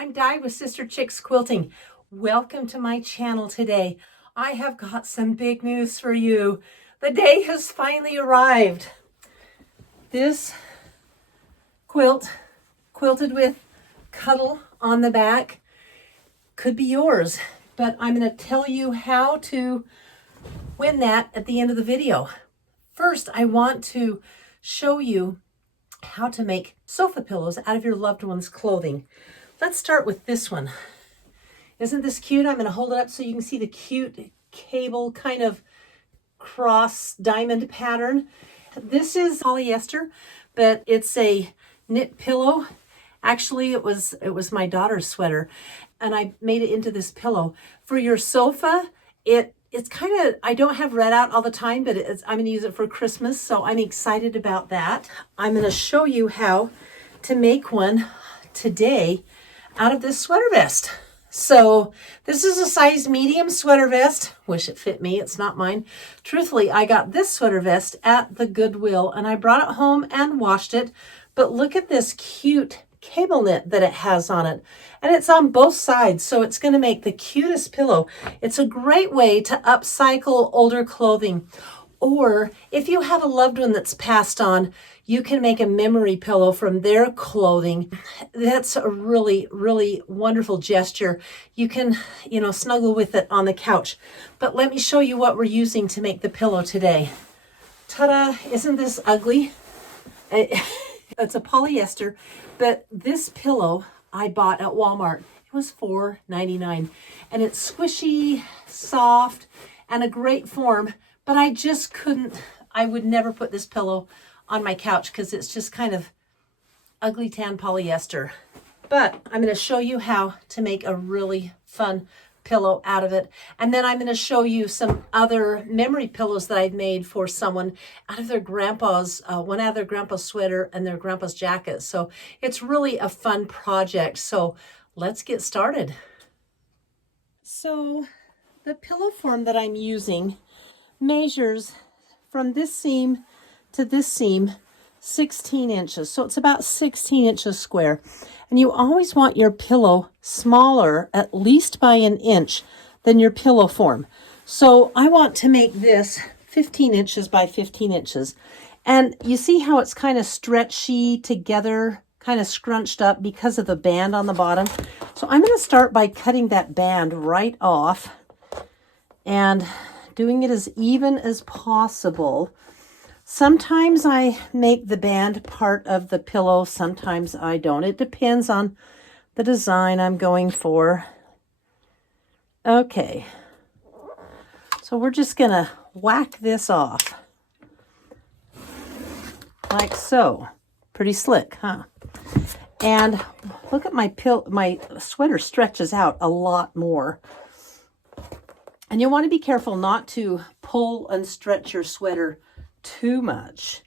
I'm Di with Sister Chicks Quilting. Welcome to my channel today. I have got some big news for you. The day has finally arrived. This quilt, quilted with cuddle on the back, could be yours, but I'm going to tell you how to win that at the end of the video. First, I want to show you how to make sofa pillows out of your loved one's clothing. Let's start with this one. Isn't this cute? I'm going to hold it up so you can see the cute cable kind of cross diamond pattern. This is polyester, but it's a knit pillow. Actually, it was my daughter's sweater, and I made it into this pillow. For your sofa, it's kind of, I don't have red out all the time, but I'm going to use it for Christmas, so I'm excited about that. I'm going to show you how to make one today out of this sweater vest. So this is a size medium sweater vest. Wish it fit me. It's not mine. Truthfully, I got this sweater vest at the Goodwill and I brought it home and washed it. But look at this cute cable knit that it has on it. And it's on both sides, so it's going to make the cutest pillow. It's a great way to upcycle older clothing. Or if you have a loved one that's passed on, you can make a memory pillow from their clothing. That's a really, really wonderful gesture. You can, snuggle with it on the couch. But let me show you what we're using to make the pillow today. Ta-da! Isn't this ugly? It's a polyester, but this pillow I bought at Walmart. It was $4.99, and it's squishy, soft, and a great form. But I just couldn't, I would never put this pillow on my couch because it's just kind of ugly tan polyester. But I'm going to show you how to make a really fun pillow out of it. And then I'm going to show you some other memory pillows that I've made for someone out of their grandpa's, one out of their grandpa's sweater and their grandpa's jacket. So it's really a fun project. So let's get started. So the pillow form that I'm using measures from this seam to this seam 16 inches. So it's about 16 inches square. And you always want your pillow smaller, at least by an inch, than your pillow form. So I want to make this 15 inches by 15 inches. And you see how it's kind of stretchy together, kind of scrunched up because of the band on the bottom. So I'm going to start by cutting that band right off and doing it as even as possible. Sometimes I make the band part of the pillow, sometimes I don't. It depends on the design I'm going for. Okay, so we're just going to whack this off like so. Pretty slick, huh? And look at my sweater stretches out a lot more. And you want to be careful not to pull and stretch your sweater too much.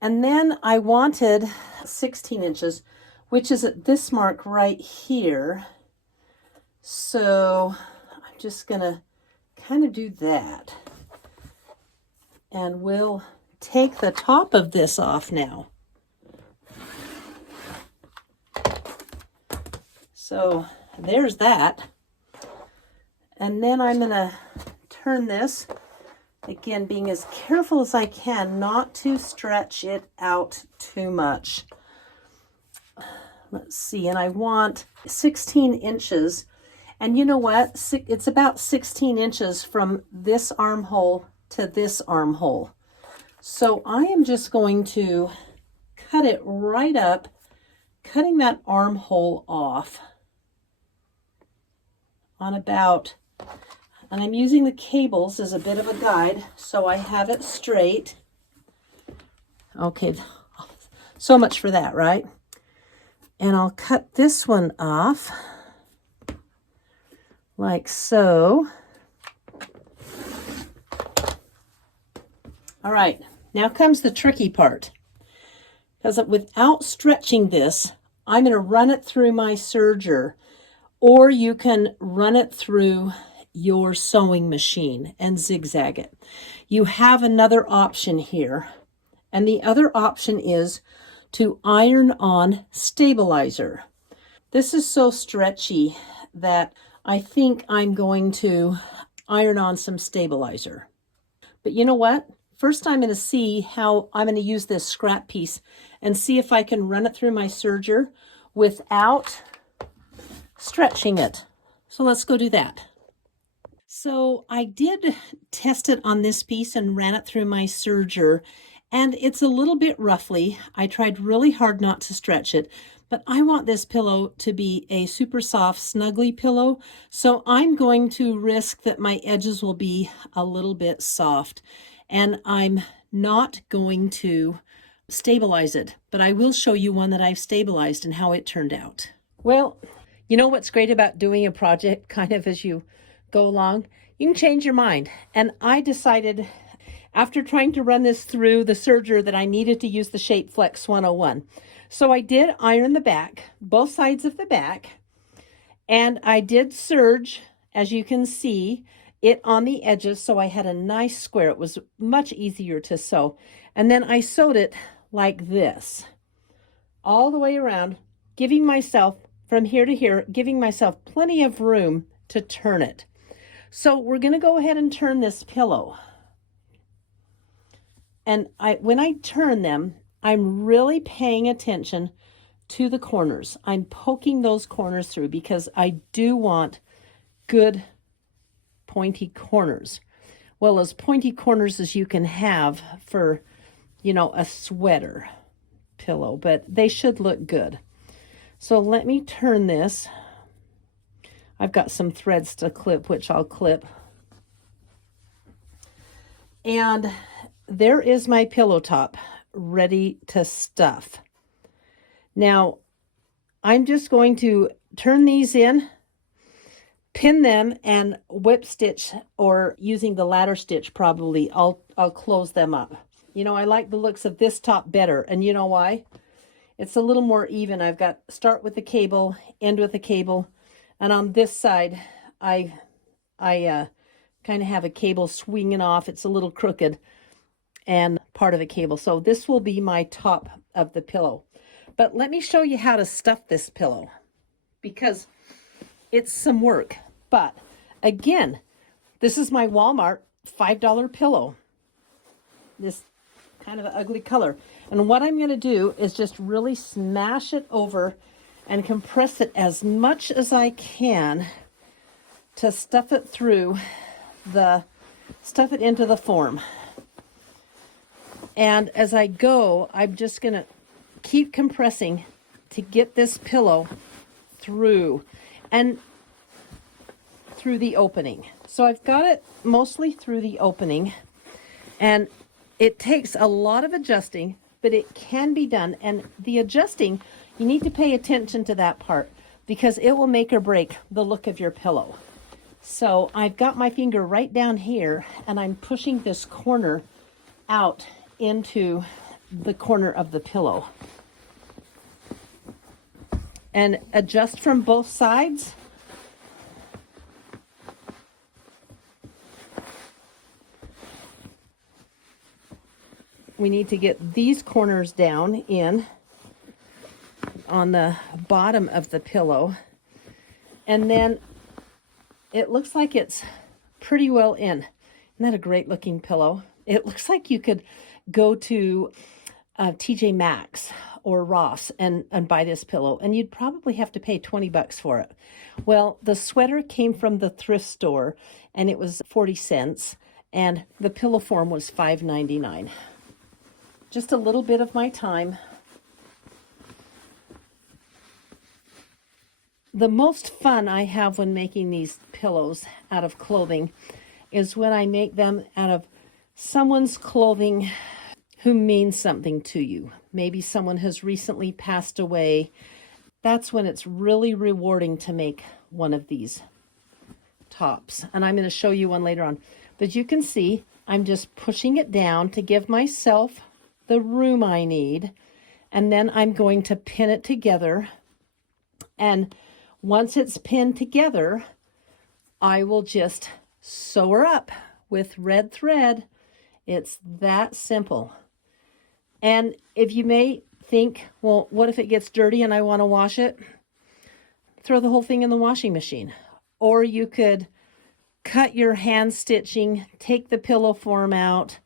And then I wanted 16 inches, which is at this mark right here. So I'm just going to kind of do that. And we'll take the top of this off now. So there's that. And then I'm going to turn this, again, being as careful as I can not to stretch it out too much. Let's see, and I want 16 inches. And you know what? It's about 16 inches from this armhole to this armhole. So I am just going to cut it right up, cutting that armhole off on about, and I'm using the cables as a bit of a guide so I have it straight. Okay, so much for that, right? And I'll cut this one off like so. All right, now comes the tricky part. Because without stretching this, I'm going to run it through my serger, or you can run it through your sewing machine and zigzag it. You have another option here, and the other option is to iron on stabilizer. This is so stretchy that I think I'm going to iron on some stabilizer. But you know what? First, I'm going to see how I'm going to use this scrap piece and see if I can run it through my serger without stretching it. So let's go do that. So I did test it on this piece and ran it through my serger, and it's a little bit roughly. I tried really hard not to stretch it, but I want this pillow to be a super soft, snuggly pillow. So I'm going to risk that my edges will be a little bit soft, and I'm not going to stabilize it, but I will show you one that I've stabilized and how it turned out. Well, you know what's great about doing a project kind of as you go along? You can change your mind. And I decided after trying to run this through the serger that I needed to use the Shape Flex 101. So I did iron the back, both sides of the back, and I did serge, as you can see, it on the edges, so I had a nice square. It was much easier to sew. And then I sewed it like this, all the way around, giving myself from here to here, giving myself plenty of room to turn it. So we're going to go ahead and turn this pillow. And when I turn them, I'm really paying attention to the corners. I'm poking those corners through because I do want good pointy corners. Well, as pointy corners as you can have for, you know, a sweater pillow, but they should look good. So let me turn this. I've got some threads to clip, which I'll clip. And there is my pillow top ready to stuff. Now, I'm just going to turn these in, pin them, and whip stitch, or using the ladder stitch probably, I'll close them up. You know, I like the looks of this top better, and you know why? It's a little more even. I've got start with the cable, end with the cable, and on this side, I kind of have a cable swinging off. It's a little crooked and part of a cable. So this will be my top of the pillow. But let me show you how to stuff this pillow because it's some work. But again, this is my Walmart $5 pillow. This kind of an ugly color. And what I'm going to do is just really smash it over and compress it as much as I can to stuff it into the form. And as I go, I'm just going to keep compressing to get this pillow through and through the opening. So I've got it mostly through the opening, and it takes a lot of adjusting, but it can be done. And the adjusting, you need to pay attention to that part because it will make or break the look of your pillow. So I've got my finger right down here and I'm pushing this corner out into the corner of the pillow. And adjust from both sides. We need to get these corners down in on the bottom of the pillow. And then it looks like it's pretty well in. Isn't that a great looking pillow? It looks like you could go to TJ Maxx or Ross and buy this pillow, and you'd probably have to pay $20 for it. Well, the sweater came from the thrift store, and it was 40 cents, and the pillow form was $5.99. Just a little bit of my time. The most fun I have when making these pillows out of clothing is when I make them out of someone's clothing who means something to you. Maybe someone has recently passed away. That's when it's really rewarding to make one of these tops. And I'm going to show you one later on. But you can see I'm just pushing it down to give myself the room I need. And then I'm going to pin it together. And once it's pinned together, I will just sew her up with red thread. It's that simple. And if you may think, well, what if it gets dirty and I want to wash it? throw the whole thing in the washing machine. Or you could cut your hand stitching, take the pillow form out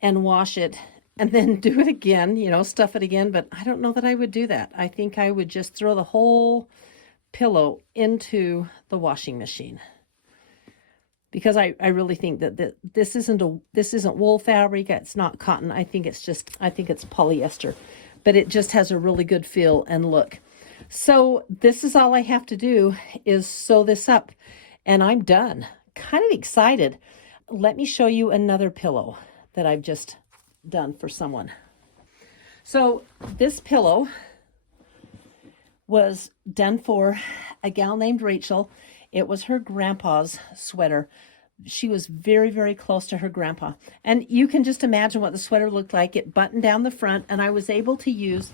and wash it, and then do it again, you know, stuff it again. But I don't know that I would do that. I think I would just throw the whole pillow into the washing machine, because I really think that this isn't wool fabric. It's not cotton. I think it's polyester, but it just has a really good feel and look. So this is all I have to do is sew this up, and I'm done. Kind of excited. Let me show you another pillow that I've just done for someone. So this pillow was done for a gal named Rachel. It was her grandpa's sweater. She was very, very close to her grandpa. And you can just imagine what the sweater looked like. It buttoned down the front, and I was able to use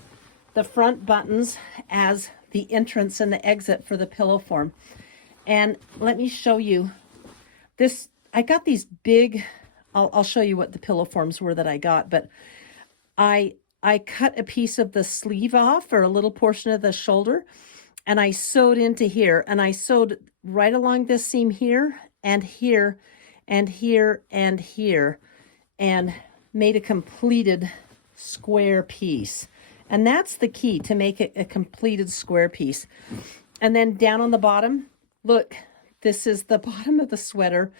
the front buttons as the entrance and the exit for the pillow form. And let me show you this. I got these big, I'll show you what the pillow forms were that I got, but I cut a piece of the sleeve off, or a little portion of the shoulder, and I sewed into here, and I sewed right along this seam here and here and here and here, and made a completed square piece. And that's the key, to make it a completed square piece. And then down on the bottom, look, this is the bottom of the sweater.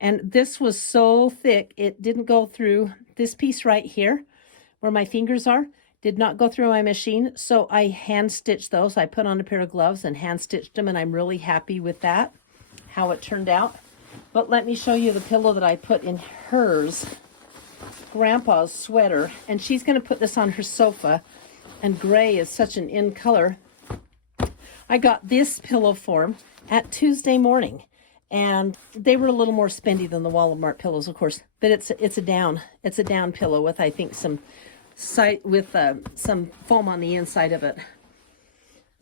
And this was so thick, it didn't go through this piece right here, where my fingers are, did not go through my machine. So I hand stitched those. I put on a pair of gloves and hand stitched them, and I'm really happy with that, how it turned out. But let me show you the pillow that I put in hers, grandpa's sweater. And she's going to put this on her sofa, and gray is such an in color. I got this pillow form at Tuesday morning, and they were a little more spendy than the Walmart pillows, of course, but it's a down pillow with, I think, some foam on the inside of it.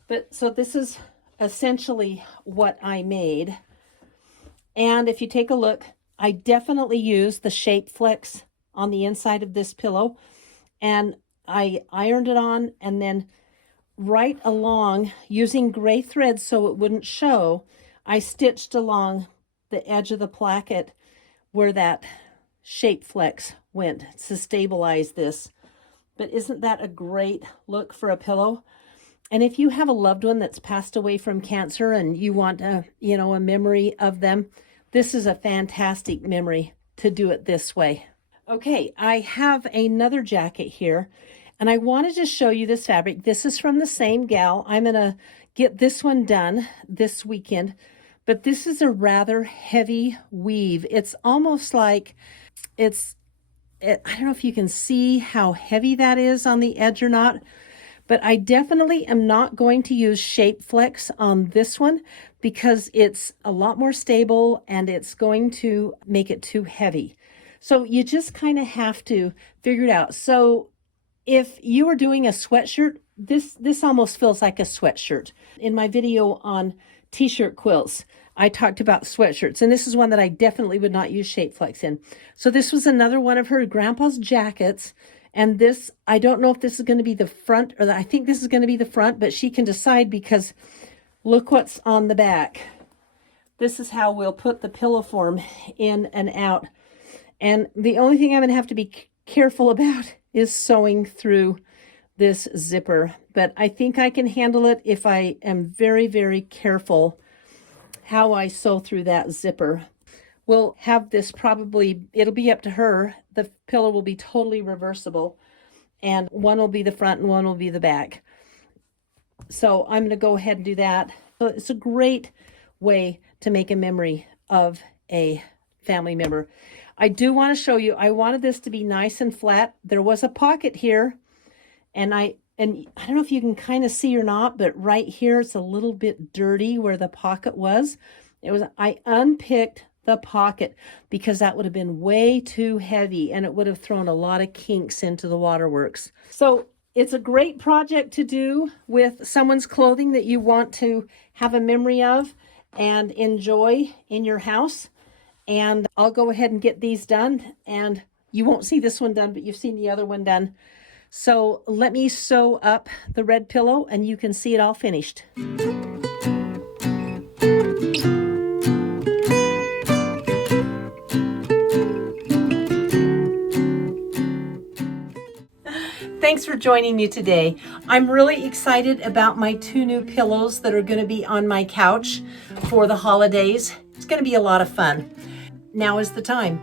But so this is essentially what I made. And if you take a look, I definitely used the shape flex on the inside of this pillow, and I ironed it on, and then right along, using gray thread so it wouldn't show, I stitched along the edge of the placket where that shape flex went to stabilize this. But isn't that a great look for a pillow? And if you have a loved one that's passed away from cancer and you want a memory of them, this is a fantastic memory to do it this way. Okay, I have another jacket here, and I wanted to show you this fabric. This is from the same gal. I'm going to get this one done this weekend, but this is a rather heavy weave. It's almost like I don't know if you can see how heavy that is on the edge or not, but I definitely am not going to use shape flex on this one, because it's a lot more stable and it's going to make it too heavy. So you just kind of have to figure it out. So if you are doing a sweatshirt, this almost feels like a sweatshirt. In my video on t-shirt quilts, I talked about sweatshirts, and this is one that I definitely would not use shape flex in. So this was another one of her grandpa's jackets, and this, I don't know if this is going to be the front, or I think this is going to be the front, but she can decide, because look what's on the back. This is how we'll put the pillow form in and out. And the only thing I'm going to have to be careful about is sewing through this zipper, but I think I can handle it if I am very, very careful how I sew through that zipper. We'll have this it'll be up to her. The pillow will be totally reversible, and one will be the front and one will be the back. So I'm going to go ahead and do that. So it's a great way to make a memory of a family member. I do want to show you, I wanted this to be nice and flat. There was a pocket here, and I don't know if you can kind of see or not, but right here it's a little bit dirty where the pocket was. I unpicked the pocket because that would have been way too heavy, and it would have thrown a lot of kinks into the waterworks. So it's a great project to do with someone's clothing that you want to have a memory of and enjoy in your house. And I'll go ahead and get these done, and you won't see this one done, but you've seen the other one done. So let me sew up the red pillow and you can see it all finished. Thanks for joining me today. I'm really excited about my 2 new pillows that are going to be on my couch for the holidays. It's going to be a lot of fun. Now is the time.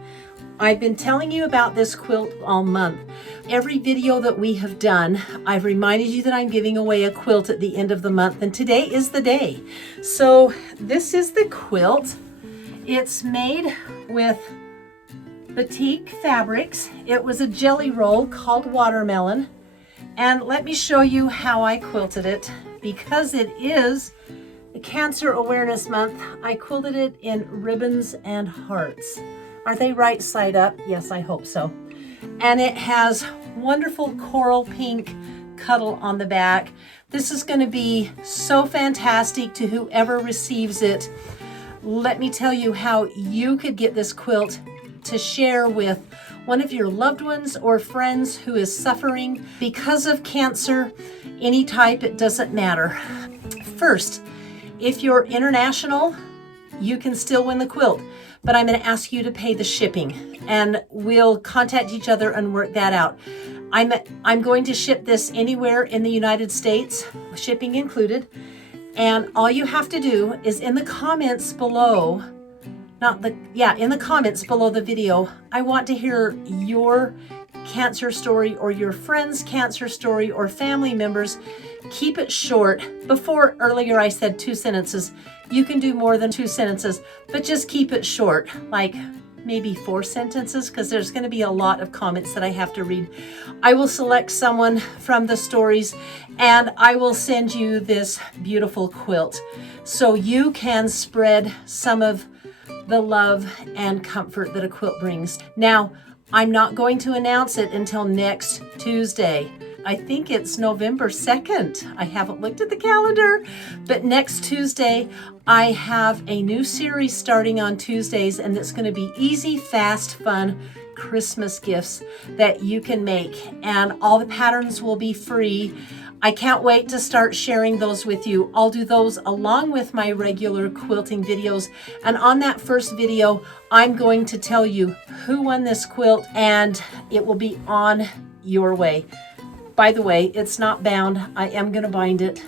I've been telling you about this quilt all month. Every video that we have done, I've reminded you that I'm giving away a quilt at the end of the month, and today is the day. So this is the quilt. It's made with batik fabrics. It was a jelly roll called Watermelon. And let me show you how I quilted it. Because it is Cancer Awareness Month, I quilted it in ribbons and hearts. Are they right side up? Yes, I hope so. And it has wonderful coral pink cuddle on the back. This is going to be so fantastic to whoever receives it. Let me tell you how you could get this quilt to share with one of your loved ones or friends who is suffering because of cancer, any type, it doesn't matter. First, if you're international, you can still win the quilt, but I'm going to ask you to pay the shipping, and we'll contact each other and work that out. I'm going to ship this anywhere in the United States, shipping included, and all you have to do is in the comments below, in the comments below the video, I want to hear your cancer story or your friend's cancer story or family members. Keep it short. Before, earlier I said 2 sentences. You can do more than 2 sentences, but just keep it short, like maybe 4 sentences, because there's going to be a lot of comments that I have to read. I will select someone from the stories and I will send you this beautiful quilt so you can spread some of the love and comfort that a quilt brings. Now, I'm not going to announce it until next Tuesday. I think it's November 2nd. I haven't looked at the calendar, but next Tuesday, I have a new series starting on Tuesdays, and it's going to be easy, fast, fun Christmas gifts that you can make, and all the patterns will be free. I can't wait to start sharing those with you. I'll do those along with my regular quilting videos. And on that first video, I'm going to tell you who won this quilt, and it will be on your way. By the way, it's not bound. I am going to bind it.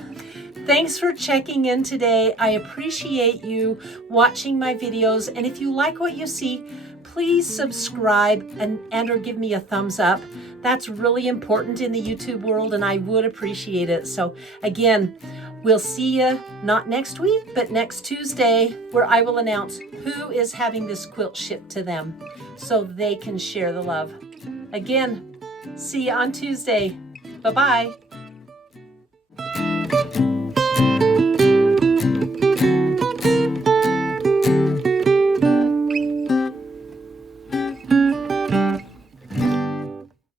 Thanks for checking in today. I appreciate you watching my videos. And if you like what you see, please subscribe and or give me a thumbs up. That's really important in the YouTube world, and I would appreciate it. So again, we'll see you not next week, but next Tuesday, where I will announce who is having this quilt shipped to them so they can share the love. Again, see you on Tuesday. Bye-bye.